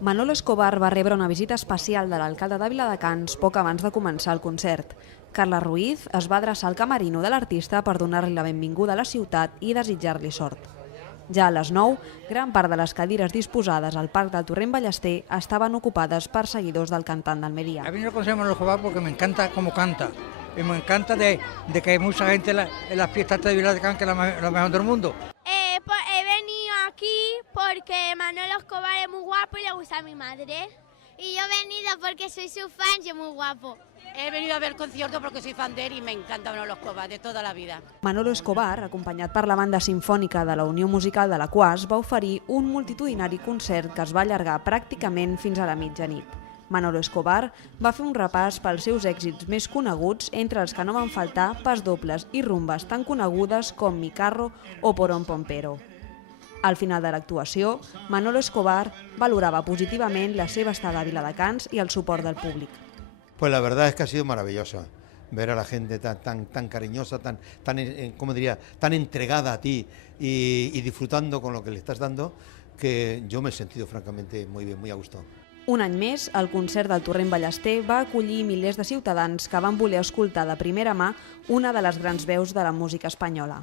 Manolo Escobar va rebre una visita especial de l'alcalde de Viladecans poc abans de començar el concert. Carla Ruiz es va adreçar al camerino de l'artista per donar-li la benvinguda a la ciutat i desitjar-li sort. Ja a les 9, gran part de les cadires disposades al Parc del Torrent Ballester estaven ocupades per seguidors del cantant d'Almería. He venido a conocer a Manolo Escobar porque me encanta cómo canta. Y me encanta de que hay mucha gente en las fiestas de Viladecans, que es la mejor del mundo. He venido aquí porque Manolo Escobar es muy guapo y le gusta a mi madre. Y yo he venido porque soy su fan y es muy guapo. He venido a ver el concierto porque soy fan de él y me encanta Manolo Escobar, de toda la vida. Manolo Escobar, acompanyat per la banda simfònica de la Unió Musical de la Quas, va oferir un multitudinari concert que es va allargar pràcticament fins a la mitjanit. Manolo Escobar va fer un repàs pels seus èxits més coneguts, entre els que no van faltar pasdobles i rumbes tan conegudes com Mi Carro o Porón Pompero. Al final de l'actuació, Manolo Escobar valorava positivament la seva estada a Viladecans i el suport del públic. Pues la verdad es que ha sido maravilloso ver a la gente tan cariñosa, ¿cómo diría?, tan entregada a ti y disfrutando con lo que le estás dando, que yo me he sentido francamente muy bien, muy a gusto. Un any més, el concert del Torrent Ballester va acollir milers de ciutadans que van voler escoltar de primera mà una de les grans veus de la música espanyola.